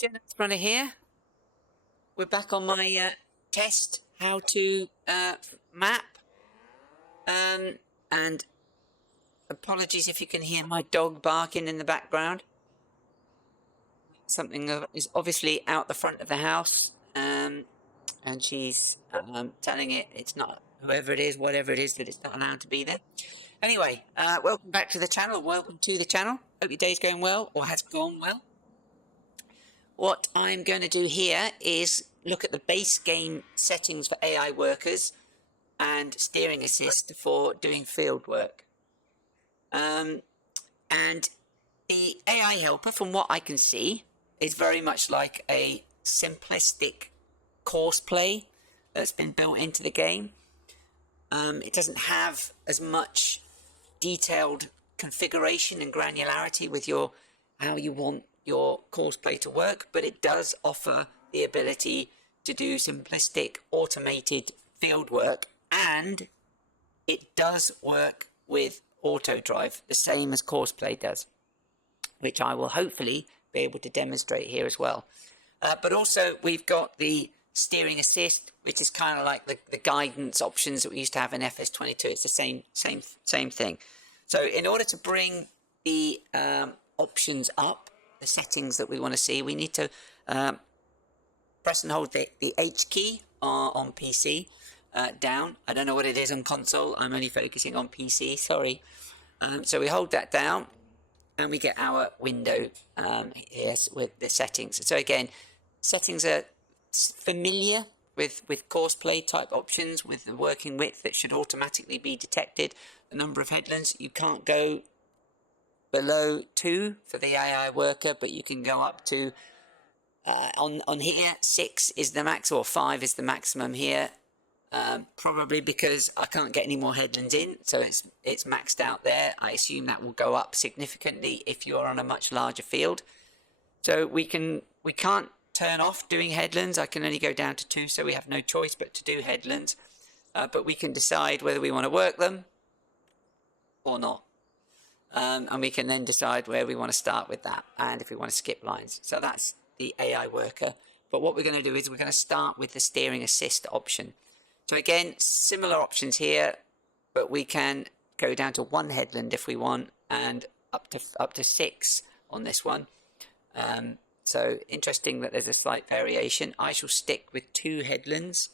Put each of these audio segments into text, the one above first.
Jenna Runner here. We're back on my test how to map. And apologies if you can hear my dog barking in the background. Something is obviously out the front of the house, and she's telling it it's not, whoever it is, whatever it is, that it's not allowed to be there. Anyway, welcome back to the channel. Welcome to the channel. Hope your day's going well, or has gone well. What I'm going to do here is look at the base game settings for AI workers and steering assist for doing field work. And the AI helper, from what I can see, is very much like a simplistic Courseplay that's been built into the game. It doesn't have as much detailed configuration and granularity with how you want your Courseplay to work, but it does offer the ability to do simplistic automated field work, and it does work with AutoDrive, the same as Courseplay does, which I will hopefully be able to demonstrate here as well. But also we've got the steering assist, which is kind of like the guidance options that we used to have in FS25. It's the same thing. So in order to bring the options up, the settings that we want to see, we need to press and hold the H key on PC down. I don't know what it is on console. I'm only focusing on PC, sorry. So we hold that down and we get our window here with the settings. So again, settings are familiar with Courseplay type options, with the working width that should automatically be detected, the number of headlands. You can't go below 2 for the AI worker, but you can go up to on here 6 is the max, or 5 is the maximum here, probably because I can't get any more headlands in, so it's maxed out there. I assume that will go up significantly if you're on a much larger field. So we can't turn off doing headlands. I can only go down to 2, so we have no choice but to do headlands, but we can decide whether we want to work them or not. And we can then decide where we want to start with that, and if we want to skip lines. So that's the AI worker. But what we're going to do is we're going to start with the steering assist option. So again, similar options here, but we can go down to 1 headland if we want, and up to 6 on this one. So interesting that there's a slight variation. I shall stick with 2 headlands.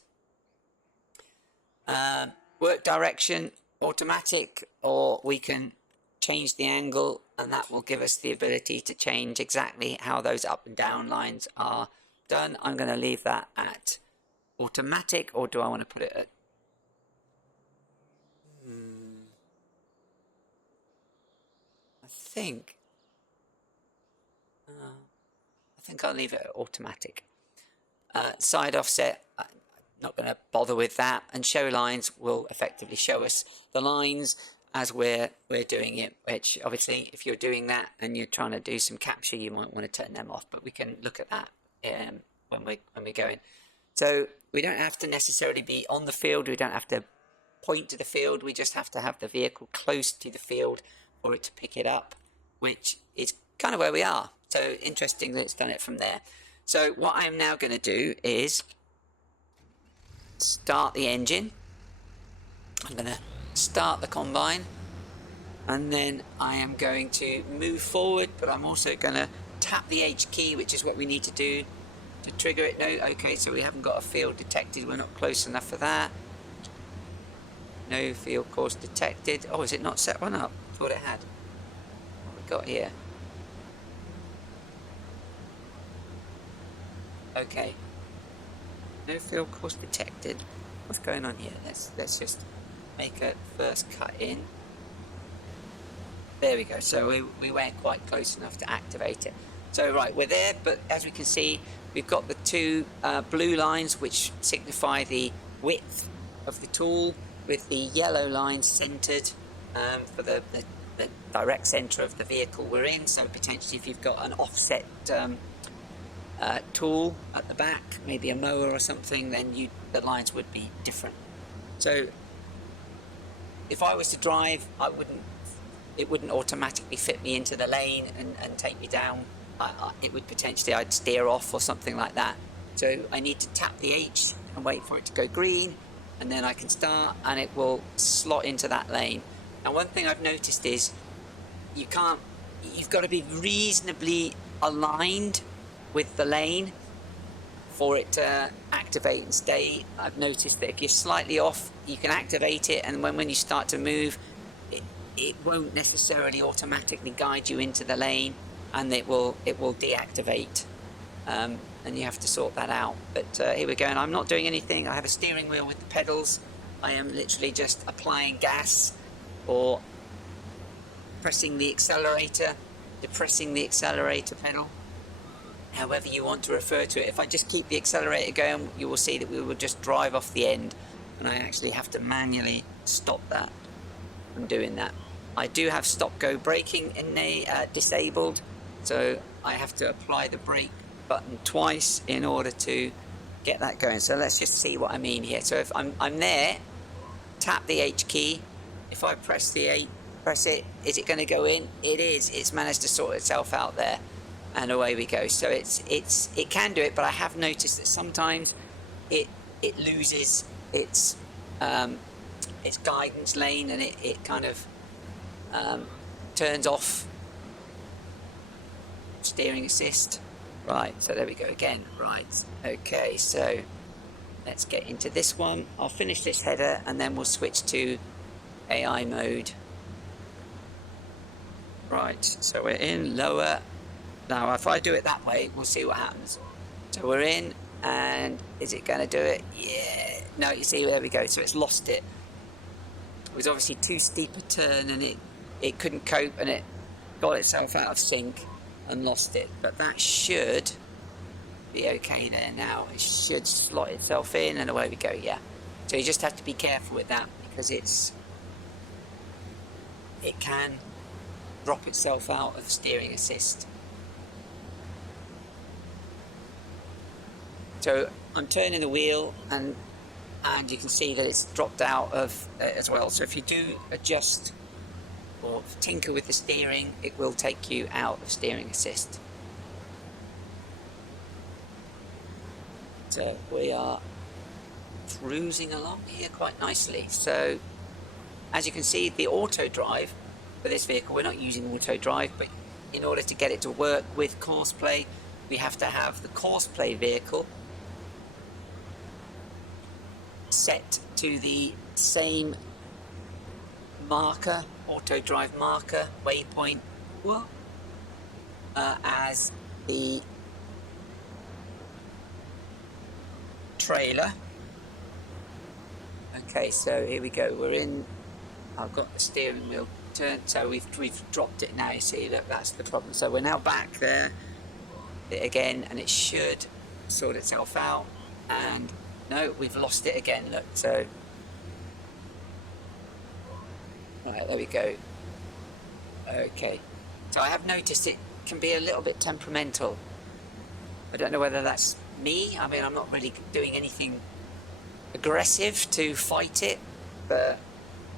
Work direction, automatic, or we can change the angle, and that will give us the ability to change exactly how those up and down lines are done. I'm going to leave that at automatic, or do I want to put it at I think I'll leave it at automatic. Side offset, I'm not going to bother with that, and show lines will effectively show us the lines as we're doing it, which obviously if you're doing that and you're trying to do some capture, you might want to turn them off, but we can look at that when we're going. So we don't have to necessarily be on the field, we don't have to point to the field, we just have to have the vehicle close to the field for it to pick it up, which is kind of where we are. So interesting that it's done it from there. So what I am now going to do is start the engine. I'm going to start the combine, and then I am going to move forward, but I'm also going to tap the H key, which is what we need to do to trigger it. No, okay, so we haven't got a field detected, we're not close enough for that. No field course detected. Oh, is it not set one up? I thought it had. What have we got here? Okay, no field course detected. What's going on here? Let's just make a first cut in. There we go. So we weren't quite close enough to activate it. So right, we're there, but as we can see, we've got the 2 blue lines which signify the width of the tool, with the yellow lines centered for the direct center of the vehicle we're in. So potentially if you've got an offset tool at the back, maybe a mower or something, then the lines would be different. So if I was to drive, it wouldn't automatically fit me into the lane and take me down it would potentially, I'd steer off or something like that. So I need to tap the H and wait for it to go green, and then I can start, and it will slot into that lane. Now, one thing I've noticed is you've got to be reasonably aligned with the lane for it to activate and stay. I've noticed that if you're slightly off, you can activate it, and when you start to move, it won't necessarily automatically guide you into the lane, and it will deactivate, and you have to sort that out. But here we go, and I'm not doing anything. I have a steering wheel with the pedals. I am literally just applying gas or pressing the accelerator, depressing the accelerator pedal, however you want to refer to it. If I just keep the accelerator going, you will see that we will just drive off the end, and I actually have to manually stop that from doing that. I do have stop-go braking disabled, so I have to apply the brake button twice in order to get that going. So let's just see what I mean here. So if I'm there, tap the H key. If I press it, is it going to go in? It is. It's managed to sort itself out there, and away we go. So it can do it, but I have noticed that sometimes it loses its guidance lane, and it kind of turns off steering assist. Right, so there we go again. Right, okay, so let's get into this one. I'll finish this header, and then we'll switch to AI mode. Right, so we're in lower. Now if I do it that way, we'll see what happens. So we're in, and is it going to do it? Yeah, no, you see, there we go. So it's lost it. It was obviously too steep a turn, and it couldn't cope, and it got itself out of sync and lost it. But that should be okay there now. It should slot itself in, and away we go. Yeah, so you just have to be careful with that, because it can drop itself out of steering assist. So I'm turning the wheel, and you can see that it's dropped out of it as well. So if you do adjust or tinker with the steering, it will take you out of steering assist. So we are cruising along here quite nicely. So as you can see, the AutoDrive for this vehicle, we're not using AutoDrive, but in order to get it to work with Courseplay, we have to have the Courseplay vehicle set to the same marker, AutoDrive marker, waypoint, as the trailer. Okay, so here we go. We're in. I've got the steering wheel turned, so we've dropped it now. You see, look, that's the problem. So we're now back there again, and it should sort itself out. And no, we've lost it again. Look, so right, there we go. Okay, so I have noticed it can be a little bit temperamental. I don't know whether that's me. I mean, I'm not really doing anything aggressive to fight it, but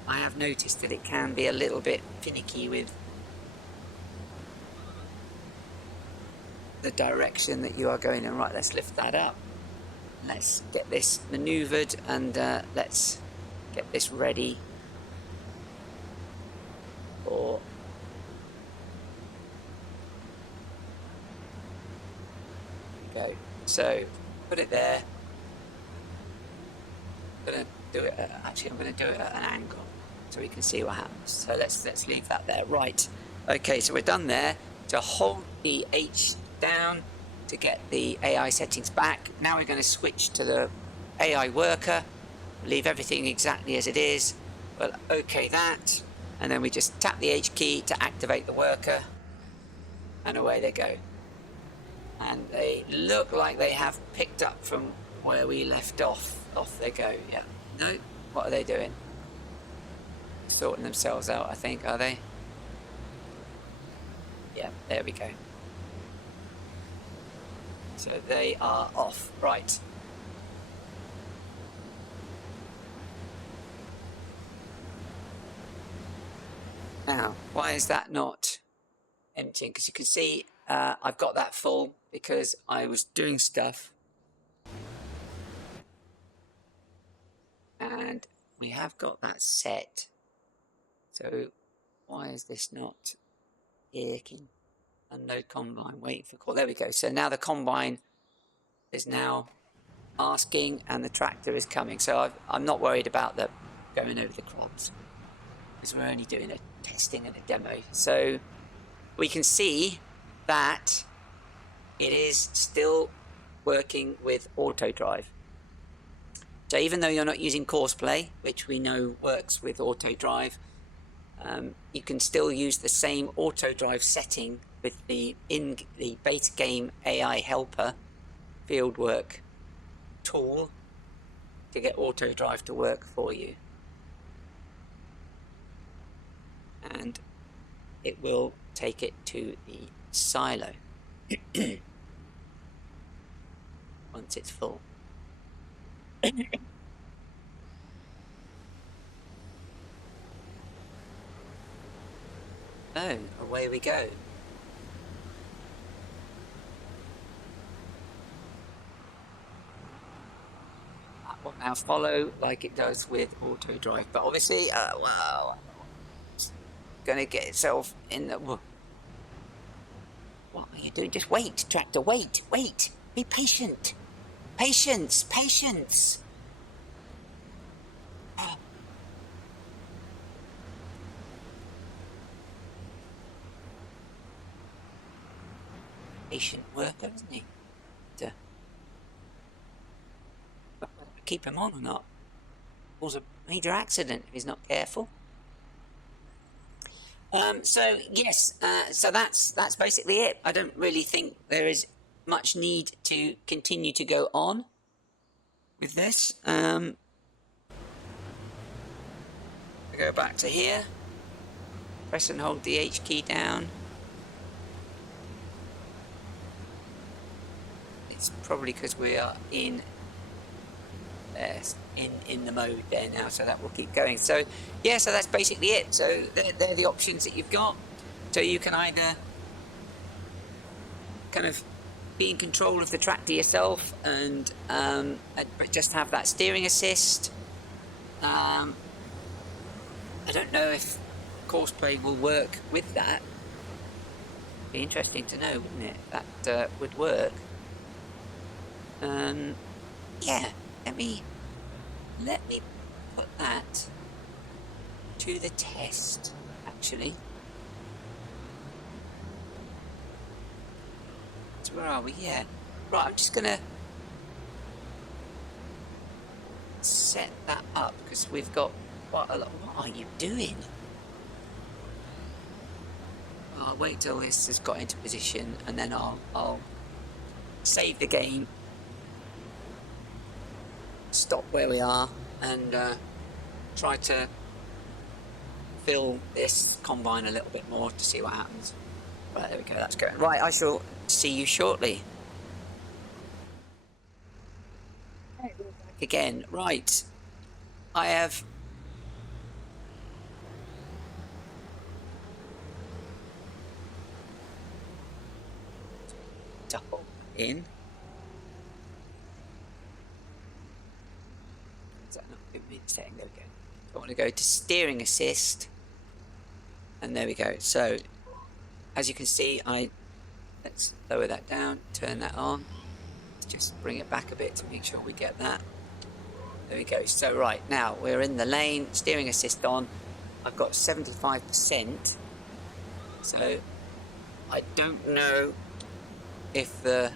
I have noticed that it can be a little bit finicky with the direction that you are going in. Right, let's lift that up. Let's get this maneuvered, and let's get this ready for go. So put it there. I'm going to do it I'm going to do it at an angle so we can see what happens. So let's leave that there. Right, okay, so we're done there. To hold the H down to get the AI settings back. Now we're going to switch to the AI worker, leave everything exactly as it is. Well, okay that, and then we just tap the H key to activate the worker, and away they go. And they look like they have picked up from where we left off. Off they go. Yeah. No, what are they doing? Sorting themselves out, I think, are they? Yeah, there we go. So they are off. Right. Now, why is that not emptying? Because you can see I've got that full because I was doing stuff. And we have got that set. So why is this not working? Unload combine, wait for call. There we go. So now the combine is now asking and the tractor is coming. So I'm not worried about the going over the crops because we're only doing a testing and a demo. So we can see that it is still working with AutoDrive. So even though you're not using Courseplay, which we know works with AutoDrive, you can still use the same AutoDrive setting with the beta game AI helper fieldwork tool to get AutoDrive to work for you. And it will take it to the silo once it's full. Oh, away we go. That will now follow like it does with AutoDrive, but obviously, wow, it's gonna get itself in the. What are you doing? Just wait, tractor. Wait. Be patient. Patience. Patient worker, isn't he? Keep him on or not? Cause a major accident if he's not careful. So yes, so that's basically it. I don't really think there is much need to continue to go on with this. I go back to here, press and hold the H key down. It's probably because we are in the mode there now, so that will keep going. So yeah, so that's basically it. So they're the options that you've got. So you can either kind of be in control of the tractor yourself and just have that steering assist. I don't know if Courseplay will work with that. Be interesting to know, wouldn't it? That would work. Yeah, let me put that to the test, actually. So where are we? Yeah. Right, I'm just gonna set that up because we've got quite a lot. What are you doing? I'll wait till this has got into position and then I'll save the game, stop where we are, and try to fill this combine a little bit more to see what happens. Right, there we go, that's going. Right, I shall see you shortly. Back again. Right, I have double in. Is that not giving me the setting? There we go. I want to go to steering assist, and there we go. So as you can see, let's lower that down, turn that on. Let's just bring it back a bit to make sure we get that. There we go. So right, now we're in the lane, steering assist on. I've got 75%. So I don't know if the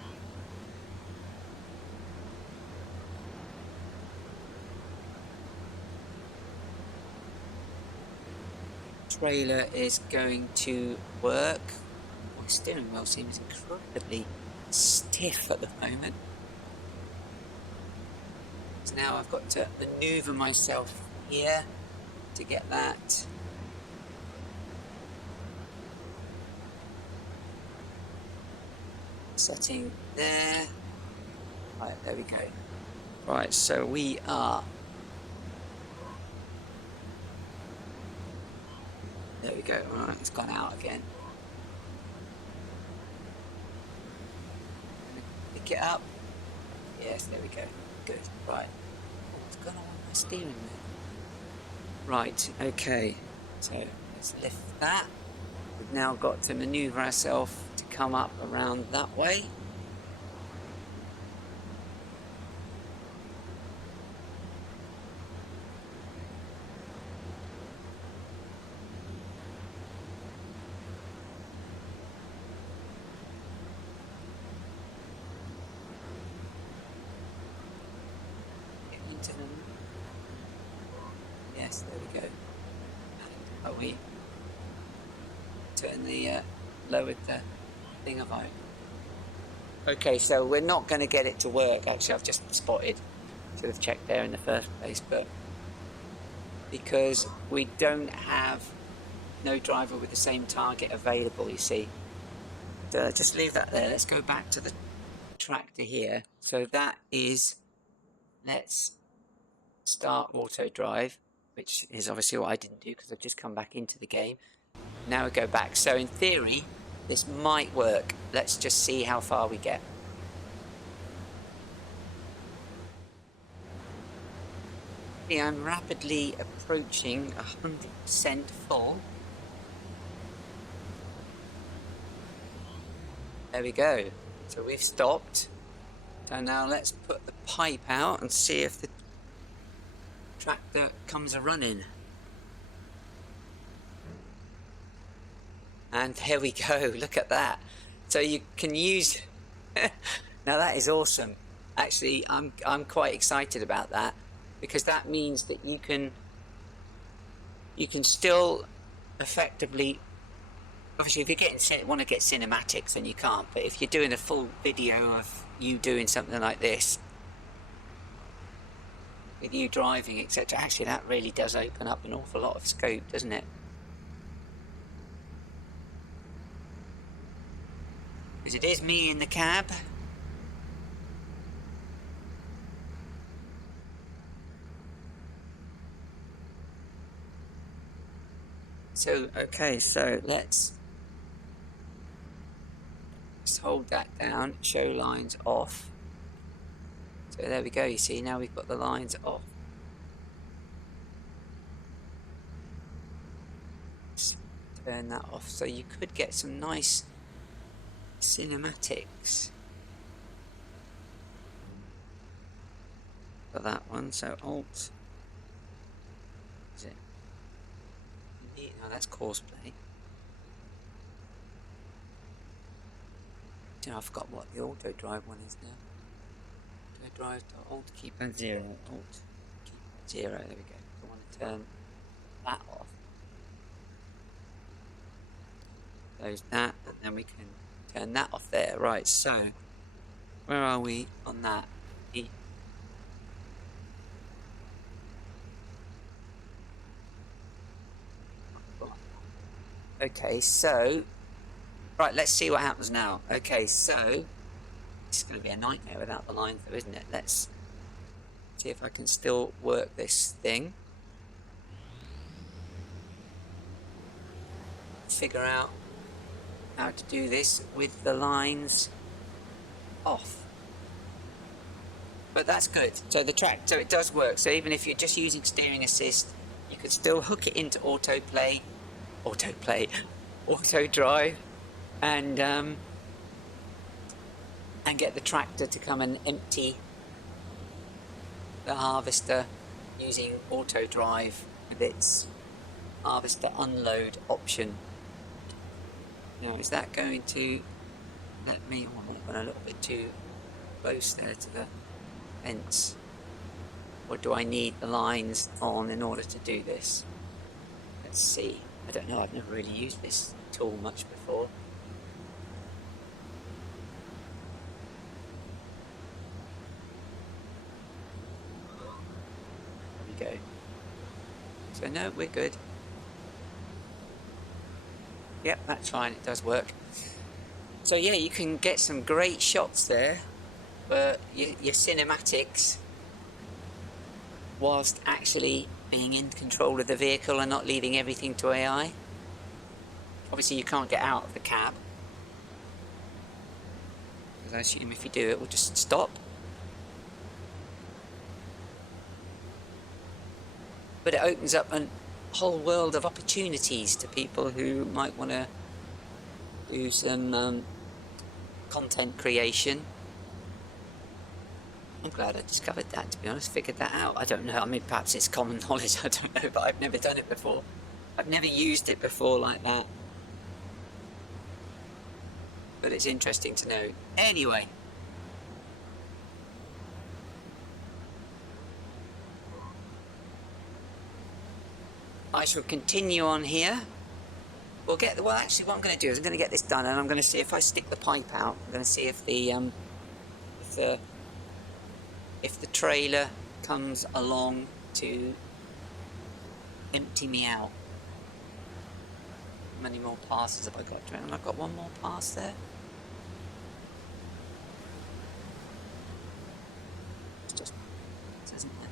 trailer is going to work. My steering wheel seems incredibly stiff at the moment. So now I've got to maneuver myself here to get that. Setting there. Right, there we go. Right, so we are. There we go. Right, it's gone out again. pick it up. Yes, there we go. Good. Right. What's going on with my steering wheel? Right, okay. So let's lift that. We've now got to maneuver ourselves to come up around that way. Yes, there we go. And we turn the lowered the thing of out. Okay, so we're not going to get it to work. Actually, I've just spotted. Should have checked there in the first place, but because we don't have no driver with the same target available, you see. So just leave that there. Let's go back to the tractor here. So that is, let's start AutoDrive, which is obviously what I didn't do because I've just come back into the game. Now we go back. So in theory, this might work. Let's just see how far we get. Yeah, I'm rapidly approaching 100% full. There we go. So we've stopped. So now let's put the pipe out and see if the tractor comes a-running. And there we go, look at that. So you can use now that is awesome. Actually, I'm quite excited about that, because that means that you can still effectively, obviously if you want to get cinematics, then you can't, but if you're doing a full video of you doing something like this with you driving, etc., actually that really does open up an awful lot of scope, doesn't it? Because it is me in the cab. So, okay, so let's just hold that down, show lines off. So there we go, you see, now we've got the lines off. Let's turn that off, so you could get some nice cinematics for that one. So Alt, is it? No, that's Courseplay. You know, I forgot what the AutoDrive one is now. AutoDrive to Alt keypad 0. Alt keypad 0. There we go. I want to turn that off. Close that, and then we can turn that off there. Right, so where are we on that? Okay, so right, let's see what happens now. Okay, so it's going to be a nightmare without the lines though, isn't it? Let's see if I can still work this thing. Figure out how to do this with the lines off. But that's good. So the tractor, it does work. So even if you're just using steering assist, you could still hook it into AutoDrive, and get the tractor to come and empty the harvester using AutoDrive with its harvester unload option. Now, is that going to let me? Oh, I'm going a little bit too close there to the fence. Or do I need the lines on in order to do this? Let's see. I don't know, I've never really used this tool much before. There we go. So no, we're good. Yep, that's fine, it does work. So yeah, you can get some great shots there for your cinematics whilst actually being in control of the vehicle and not leaving everything to AI. Obviously you can't get out of the cab, because I assume if you do it will just stop. But it opens up a whole world of opportunities to people who might want to do some content creation. I'm glad I discovered that, to be honest, figured that out. I don't know, I mean, perhaps it's common knowledge, I don't know, but I've never done it before. I've never used it before like that. But it's interesting to know. Anyway. I shall continue on here. Well, actually what I'm going to do is I'm going to get this done, and I'm going to see if I stick the pipe out. I'm going to see if the trailer comes along to empty me out. How many more passes have I got? And I've got one more pass there. It's just, isn't it?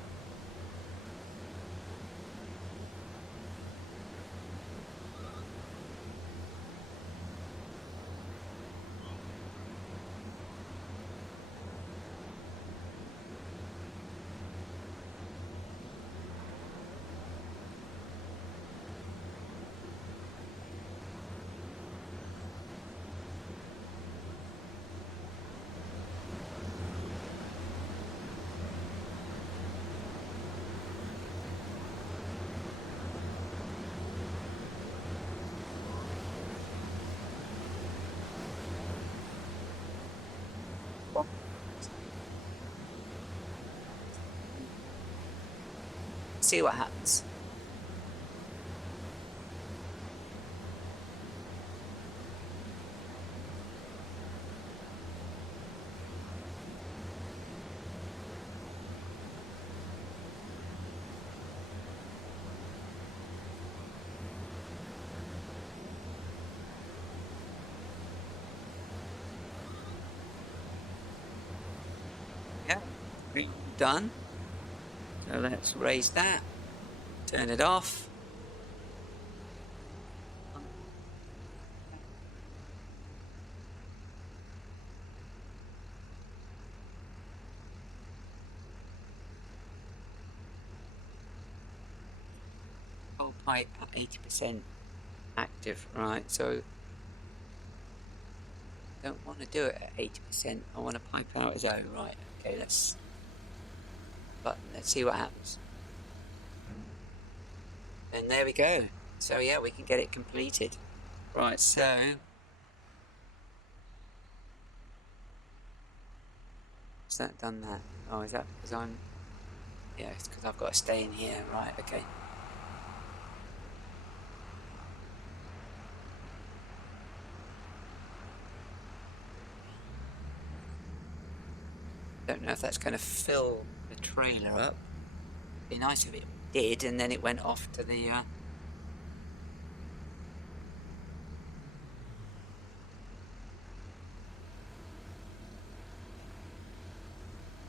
See what happens. Yeah, done. So let's raise that, turn it off. Whole pipe at 80% active, right? So I don't want to do it at 80%. I want to pipe out as oh, right? Okay, let's see what happens. And there we go. So yeah, we can get it completed. Right, so has that done that? Oh, is that because I'm... Yeah, it's because I've got to stay in here. Right, okay. Don't know if that's going to fill the trailer up. It'd be nice if it did, and then it went off to the...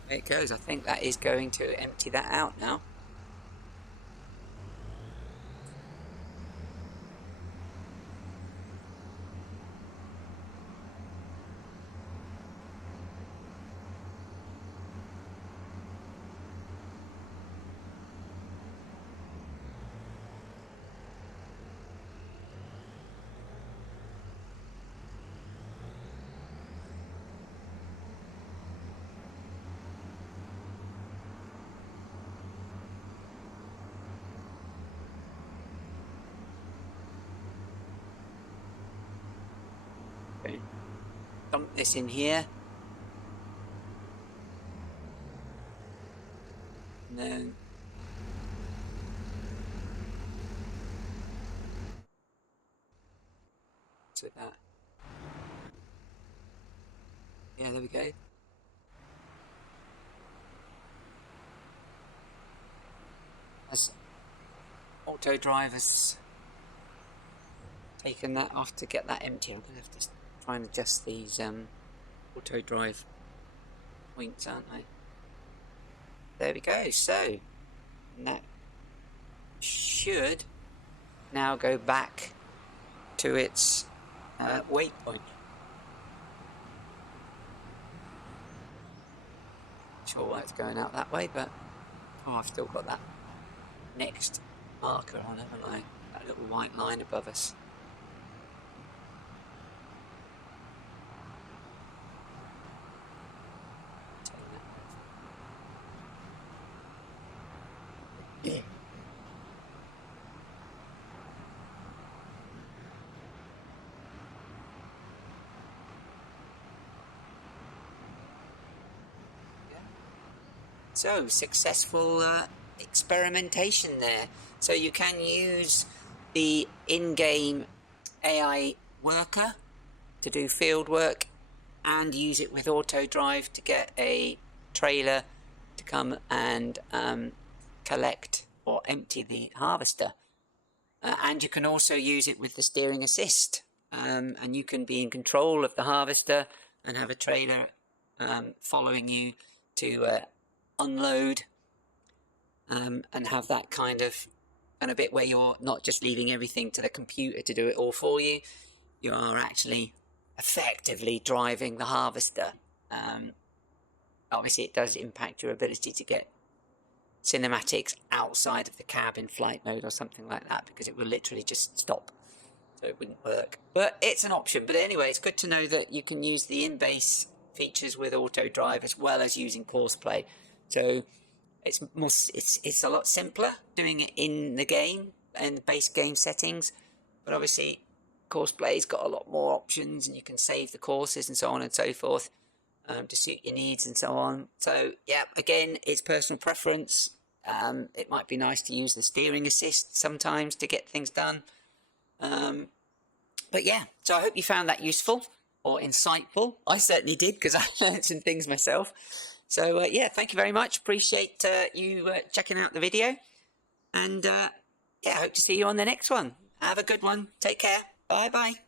There it goes. I think that is going to empty that out now. Okay. Dump this in here. And then with that. Yeah, there we go. As AutoDrive has taken that off to get that empty, I'm going to have to try and adjust these AutoDrive points, aren't I? There we go. So that should now go back to its waypoint. sure why it's going out that way, but oh, I've still got that next marker on, haven't I? That little white line above us. Yeah. So, successful experimentation there. So you can use the in-game AI worker to do field work and use it with AutoDrive to get a trailer to come and collect or empty the harvester. And you can also use it with the steering assist, and you can be in control of the harvester and have a trailer following you to unload, and have that kind of a bit where you're not just leaving everything to the computer to do it all for you. You are actually effectively driving the harvester. Obviously it does impact your ability to get cinematics outside of the cab in flight mode or something like that, because it will literally just stop, so it wouldn't work, but it's an option. But anyway, it's good to know that you can use the in-base features with AutoDrive as well as using Courseplay. So it's a lot simpler doing it in the game and the base game settings, but obviously Courseplay's got a lot more options, and you can save the courses and so on and so forth to suit your needs and so on. So yeah, again, it's personal preference. It might be nice to use the steering assist sometimes to get things done. But yeah, so I hope you found that useful or insightful. I certainly did, because I learned some things myself. So yeah, thank you very much. Appreciate you checking out the video. And yeah, hope to see you on the next one. Have a good one. Take care. Bye bye.